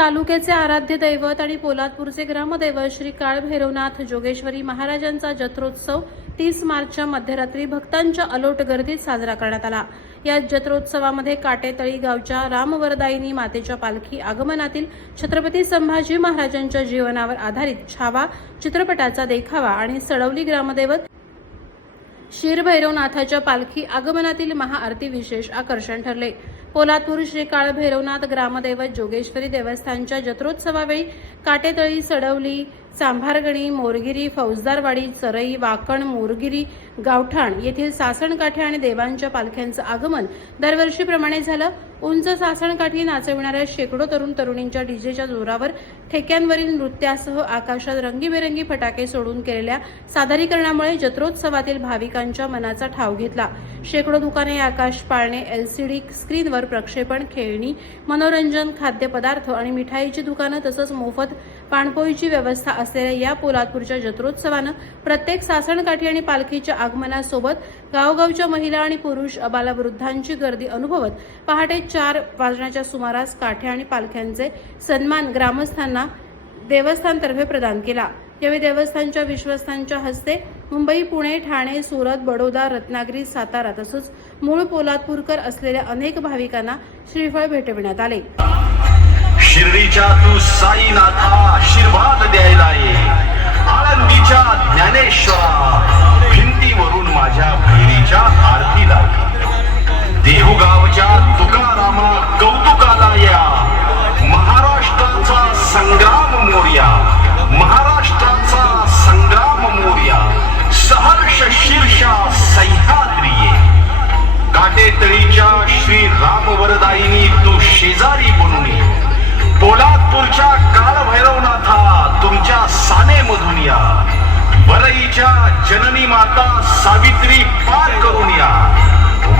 तालुक्याचे आराध्य दैवत आणि पोलादपूरचे ग्रामदैवत श्री काळभैरवनाथ जोगेश्वरी महाराजांचा जत्रोत्सव 30 मार्चच्या मध्यरात्री भक्तांच्या अलोट गर्दीत साजरा करण्यात आला। या जत्रोत्सवामध्ये काटेतळी गावच्या रामवरदायिनी मातेच्या पालखी आगमनातील छत्रपती संभाजी महाराजांच्या जीवनावर आधारित छावा चित्रपटाचा देखावा आणि सडवली ग्रामदैवत शिरभैरवनाथाच्या पालखी आगमनातील महाआरती विशेष आकर्षण ठरले। पोलादपूर श्री काळभैरवनाथ ग्रामदैवत जोगेश्वरी देवस्थानच्या जत्रोत्सवावेळी काटेतळी, सडवली, चांभारगणी, मोरगिरी, फौजदारवाडी, चरई, वाकण, मोरगिरी, गावठाण येथील सासणकाठी आणि देवांच्या पालख्यांचं आगमन दरवर्षीप्रमाणे झालं। उंच सासणकाठी नाचविणाऱ्या शेकडो तरुण तरुणींच्या डीजेच्या जोरावर ठेक्यांवरील नृत्यासह आकाशात रंगीबेरंगी फटाके सोडून केलेल्या सादरीकरणामुळे जत्रोत्सवातील भाविकांच्या मनाचा ठाव घेतला। शेकडो दुकाने, आकाश पाळणे, LCD स्क्रीनवर प्रक्षेपण, खेळणी, मनोरंजन, खाद्यपदार्थ आणि मिठाईची दुकानं तसंच मोफत पाणपोईची व्यवस्था असलेल्या या पोलादपूरच्या जत्रोत्सवानं प्रत्येक सासणकाठी आणि पालखीच्या आगमनासोबत गावगावच्या महिला आणि पुरुष, अबालवृद्धांची गर्दी अनुभवत पहाटे 4 वाजण्याच्या सुमारास काठ्या आणि पालख्यांचे सन्मान ग्रामस्थांना देवस्थानतर्फे प्रदान केला। यावेळी देवस्थानच्या विश्वस्तांच्या हस्ते मुंबई, पुणे, ठाणे, सुरत, बडोदा, रत्नागिरी, सातारा तसंच मूळ पोलादपूरकर असलेल्या अनेक भाविकांना श्रीफळ भेटविण्यात आले। शिर्डीच्या तू साईनाथा आशीर्वाद द्यायला ये, आळंदीच्या ज्ञानेश्वरा भिंतीवरून माझ्या भैरीच्या आरतीला, देहुगावच्या तुकारामा कौतुकाला या, महाराष्ट्राचा संग्राम मोर्या, महाराष्ट्राचा संग्राम मोर्या, सहर्ष शीर्षा सह्याद्री ये, काटेतळीच्या श्री रामवरदायिनी तू शेजारी बनून ये, पोलादपूरच्या काळभैरवनाथा तुमच्या साने मधून या, वरईच्या जननी माता सावित्री पार करून या,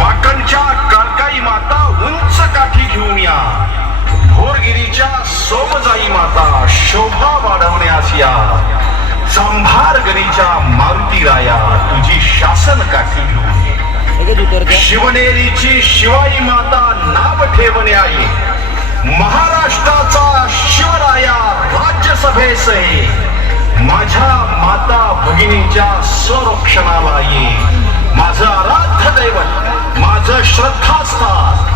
वाकणच्या काळकाई माता उंच काठी घेऊन या, भोरगिरीच्या सोमजाई माता शोभा वाढवण्यास या, चांभारगणीच्या मारुती राया तुझी शासन काठी घेऊन ये, शिवनेरीची शिवाई माता नाव ठेवण्या ये, महाराष्ट्राचा शिवराया राज्यसभेस आहे, माझ्या माता भगिनीच्या संरक्षणाला ये, माझं आराध्य दैवत, माझं श्रद्धास्थान